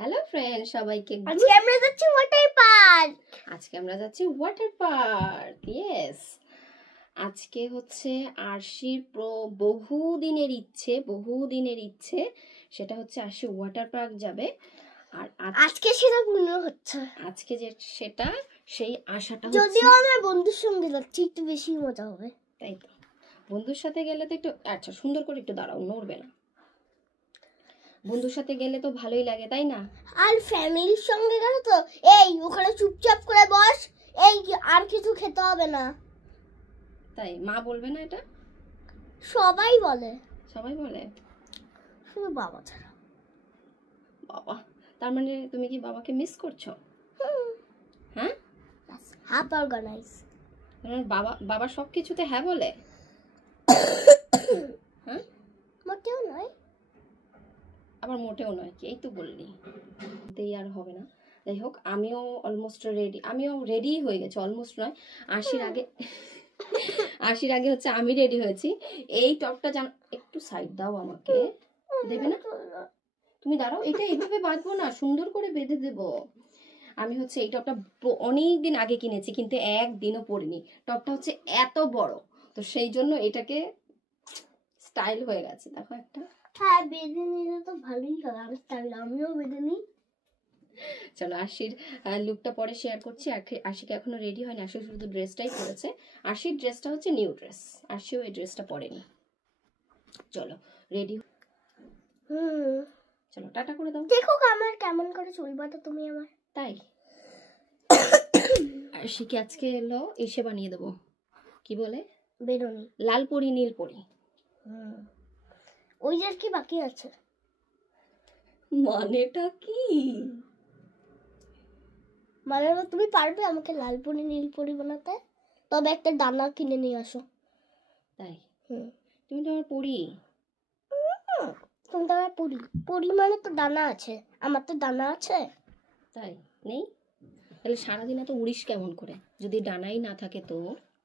Hello friend, সবাইকে আজকে আমরা যাচ্ছি ওয়াটার পার্ক। ইয়েস, আজকে হচ্ছে আরশির বহুদিনের ইচ্ছে সেটা হচ্ছে আরশি ওয়াটার পার্ক যাবে। আর আজকে সেটা পূর্ণ হচ্ছে। আজকে যে সেটা সেই আশাটা যদিও আমার বন্ধুর সঙ্গে যাচ্ছি, একটু বেশি মজা হবে। তাই তো, বন্ধুর সাথে গেলে তো একটু আচ্ছা সুন্দর করে একটু দাঁড়াও, নড়বে না। বন্ধুর সাথে গেলে তো ভালোই লাগে, তাই না? আর ফ্যামিলির সঙ্গে গেলে তো এই ওখানে চুপচাপ করে বস, এই আর কিছু খেতে হবে না। তাই মা বলবে না এটা? সবাই বলে, শুধু বাবা ছাড়া। বাবা, তার মানে তুমি কি বাবাকে মিস করছো? হ্যাঁ, হাফ অর্গানাইজ। বাবা সব কিছুতে হ্যাঁ বলে? হ্যাঁ, মোটেও নয়, আবার মোটেও নয় কি? এই তো বললি, তাই আর হবে না। যাই হোক, আমিও রেডি হয়ে গেছি, অলমোস্ট নয়, আশির আগে হচ্ছে আমি রেডি হয়েছি। এই টপটা একটু সাইড দাও আমাকে, দেবে না? তুমি দাঁড়াও, এটা এইভাবে বাঁধবো না, সুন্দর করে বেঁধে দেবো। আমি হচ্ছে এই টপটা অনেকদিন আগে কিনেছি, কিন্তু একদিনও পরিনি। টপটা হচ্ছে এত বড়, তো সেই জন্য এটাকে স্টাইল হয়ে গেছে। দেখো একটা, হ্যাঁ বেঁধে নিলে তো ভালোই হবে। আমিও বেঁধে নিই। চলো আশির লুকটা পরে শেয়ার করছি। আশিকে এখনো রেডি হয়নি, আশি শুধু ড্রেসটাই পরেছে। আশির ড্রেসটা হচ্ছে নিউ ড্রেস, আশিও এই ড্রেসটা পরেনি। চলো রেডি, চলো টাটা করে দাও। দেখো আমার কেমন করে চুল বাঁধো তুমি আমার। তাই আশিকে আজকে এলো এসে বানিয়ে দেবো, কি বলে, বেরোনি, লাল পরি নীল পরি। ওই আর কি বাকি আছে? মানেটা কি? মানে তুমি পারবে আমাকে লাল পরি নীল পরি বানাতে? তবে একটা ডানা কিনে নিয়ে আসো। তাই? তুমি তো আমার পরি। তুমি তো আমার পরি। পরি মানে তো ডানা আছে, আমার তো ডানা আছে। তাই নেই? তাহলে সারাদিন এত উড়িস কেমন করে যদি ডানাই না থাকে? তো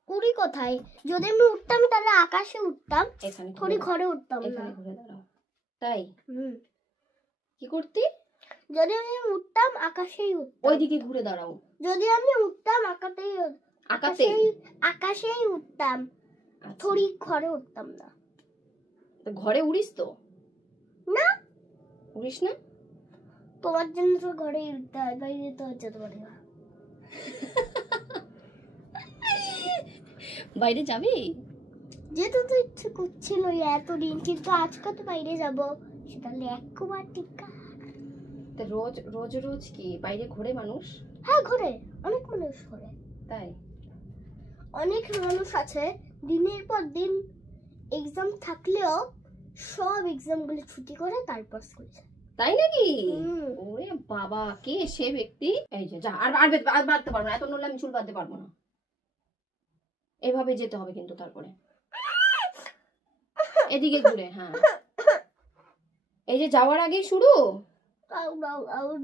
উড়ি কোথায়? যদি আমি উঠতাম তাহলে আকাশে উঠতাম, এখানে থোড়ি ঘরে উঠতাম না। এখানে ঘুরে দাঁড়াও। তাই কি করতে? যদি আমি উঠতাম আকাশেই উঠতাম। ওইদিকে ঘুরে দাঁড়াও। যদি আমি উঠতাম আকাশেই উঠতাম, থোড়ি ঘরে উঠতাম না। ঘরে উড়িস তো? না, উড়িস না। তোমার জন্য তো ঘরে উঠতে হয়, বাইরে তো যেতে পারি না। বাইরে যাবি? যেতে তো ইচ্ছে করছিল এতদিন, কিন্তু আজকে তো বাইরে যাব, সেটা একবার টিকা। তো রোজ কি বাইরে ঘোরে মানুষ? হ্যাঁ ঘোরে, অনেক মানুষ ঘোরে। তাই? অনেক মানুষ আছে দিনের পর দিন এক্সাম থাকলেও সব এক্সামগুলো ছুটি করে তারপর স্কুল যায়। তাই নাকি? ওরে বাবা, কে সে ব্যক্তি? এই যে যা, আর বাঁধতে পারবো না, এত নড়লে আমি চুল বাঁধতে পারবো না। এভাবে যেতে হবে কিন্তু, তারপরে এদিকে ঘুরে। হ্যাঁ, এই যে যাওয়ার আগেই শুরু।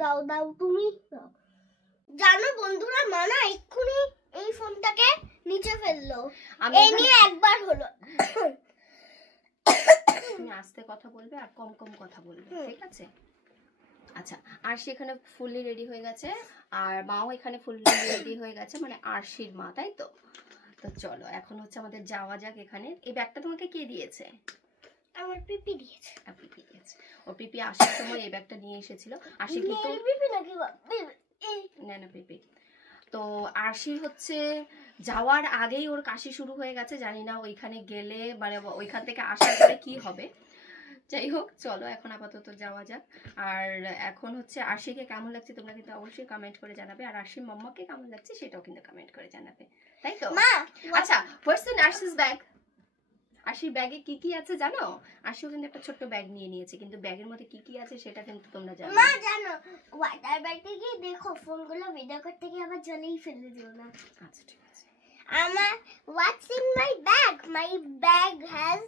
দাও তুমি জানো বন্ধুরা, মানা এক্ষুনি এই ফোনটাকে নিচে ফেললো। এই নিয়ে একবার হলো। তুমি আস্তে কথা বলবে আর কম কম কথা বলবে, ঠিক আছে? আচ্ছা, আরশি এখানে ফুললি রেডি হয়ে গেছে, আর মাও এখানে ফুললি রেডি হয়ে গেছে, মানে আরশির মা, তাই তো? তো চলো এখন হচ্ছে আমাদের যাওয়া যাক। এখানে এই ব্যাগটা তোমাকে কে দিয়েছে? আমার পিপি দিয়েছে। পিপি দিয়েছে। ও পিপি আসার সময় এই ব্যাগটা নিয়ে এসেছিল। আরশি কিন্তু পিপি নাকি না পিপি। তো আরশির হচ্ছে যাওয়ার আগেই ওর কাশি শুরু হয়ে গেছে, জানি না ওইখানে গেলে মানে ওইখান থেকে আসার পরে কি হবে। যাই হোক, চলো এখন আপাতত যাওয়া যাক। আর এখন হচ্ছে আরশিকে কেমন লাগছে তোমরা কিন্তু অবশ্যই কমেন্ট করে জানাবে, আর আরশির মাম্মাকে কেমন লাগছে সেটাও কিন্তু কমেন্ট করে জানাবে, তাই তো? আচ্ছা, হোয়াটস ইন আরশিস ব্যাগ? আরশির ব্যাগে কি কি আছে জানো? আরশিও কিন্তু একটা ছোট্ট ব্যাগ নিয়ে নিয়েছে, কিন্তু ব্যাগের মধ্যে কি কি আছে সেটা কিন্তু তোমরা জানো মা? জানো ওয়াটার ব্যাগে গিয়ে দেখো, ফোনগুলো ভিডিও করতে গিয়ে আবার জলেই ফেলে দিও না। আচ্ছা ঠিক আছে। আমার হোয়াটস in my bag? My bag has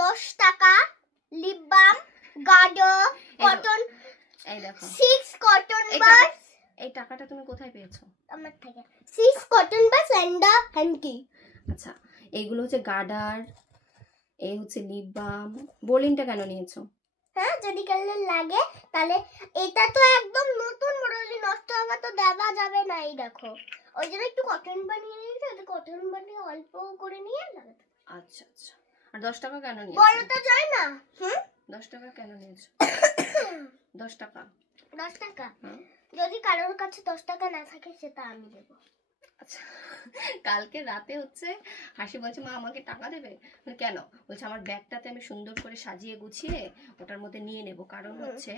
10 টাকা লিপ বাম, গার্ডার, কটন, এই দেখো 6 কটন বাস। এই টাকাটা তুমি কোথায় পেয়েছো? আমার থেকে 6 কটন বাস এন্ড আ হ্যান্ডকি। আচ্ছা, এইগুলো হচ্ছে গার্ডার, এই হচ্ছে লিপ বাম। বোলিংটা কেন নিয়েছো? হ্যাঁ, যদি কালার লাগে তাহলে এটা তো একদম নতুন মডেল, নষ্ট হবে তো দেওয়া যাবে না। এই দেখো, ওই জন্য একটু কটন বানিয়ে নিয়েছি, কটন বানিয়ে অল্প করে নিয়ে লাগাতে। আচ্ছা আচ্ছা। আর 10 টাকা কেন নিয়েছো? বলো তো যায় না। 10 টাকা কেন নিয়েছো? 10 টাকা। 10 টাকা হুম। যদি কারোর কাছে 10 টাকা না থাকে সেটা আমি দেবো। আচ্ছা, কালকে রাতে হচ্ছে হাসি বলছে মা আমাকে টাকা দেবে। কেন? বলছে আমার ব্যাগটাতে আমি সুন্দর করে সাজিয়ে গুছিয়ে ওটার মধ্যে নিয়ে নেব, কারণ হচ্ছে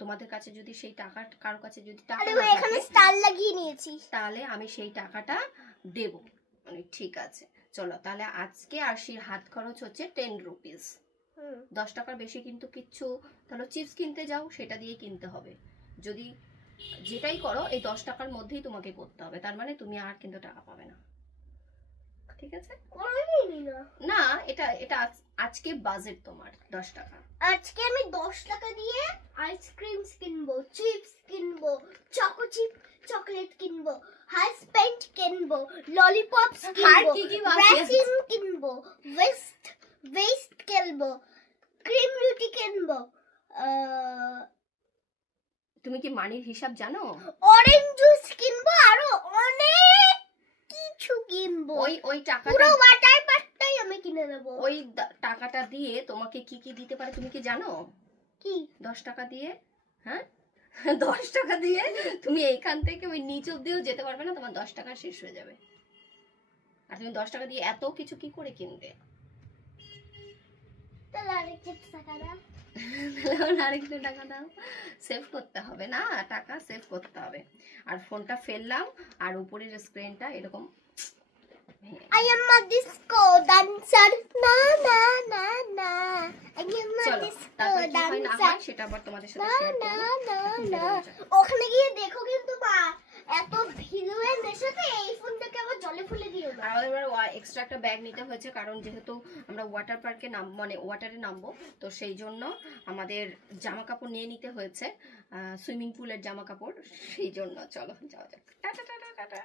তোমাদের কাছে যদি সেই টাকা, কারোর কাছে যদি টাকা আরে না ওই এখানে থাকে স্টার লাগিয়ে নিয়েছি, তাহলে আমি সেই টাকাটা দেব। মানে ঠিক আছে, চলো তাহলে আজকে আরশির হাত খরচ হচ্ছে 10 রুপিস। 10 টাকার বেশি কিন্তু কিচ্ছু, তাহলে চিপস কিনতে যাও সেটা দিয়ে কিনতে হবে। যদি যেটাই করো এই 10 টাকার মধ্যেই তোমাকে করতে হবে, তার মানে তুমি আর কিন্তু টাকা পাবে না, ঠিক আছে? না, এটা এটা আজকে বাজেট তোমার 10 টাকা। আজকে আমি 10 টাকা দিয়ে আইসক্রিম কিনবো, চিপস কিনবো, চকো চিপ চকলেট কিনবো, হাইস পেন্ট কিনবো, ললিপপস কিনবো, কি কি বাকি আছে? রেসিন কিনবো, ওয়েস্ট কিনবো, ক্রিম বিউটি কিনবো, তুমি কি মানির হিসাব জানো? অরেঞ্জ জুস কিনবো, আরো অনেক কিছু কিনবো। ওই টাকাটা, পুরো ওয়াটার পার্কটাই আমি কিনে নেবো। ওই টাকাটা দিয়ে তোমাকে কি কি দিতে পারে তুমি কি জানো? কি 10 টাকা দিয়ে, হ্যাঁ 10 টাকা দিয়ে তুমি এইখান থেকে ওই নিচ অব্দিও যেতে পারবে না, তোমার 10 টাকা শেষ হয়ে যাবে। আর তুমি 10 টাকা দিয়ে এত কিছু কি করে কিনবে? তাহলে আরেক চিপস টাকা দাও। আরেকটু টাকা দাও। সেভ করতে হবে না, টাকা সেভ করতে হবে। আর ফোনটা ফেললাম আর উপরের স্ক্রিনটা এরকম। I am a disco dancer, না না না না, I am a চলো disco তারপর কি হয় না dancer, হয় সেটা আবার তোমাদের সাথে না শেয়ার না করব। না এখন না। বেরোনো যাক। ওখানে গিয়ে দেখো কিন্তু মা, এত ভিড়ের নেশাতে এই ফোনটাকে আবার জলে ফেলে দিও না। আর আমাদের এবার এক্সট্রা একটা ব্যাগ নিতে হয়েছে, কারণ যেহেতু আমরা ওয়াটার পার্কে মানে ওয়াটারে নামবো, তো সেই জন্য আমাদের জামা কাপড় নিয়ে নিতে হয়েছে, সুইমিং পুলের জামা কাপড়, সেই জন্য চলো যাওয়া যাক। Tata tata tata.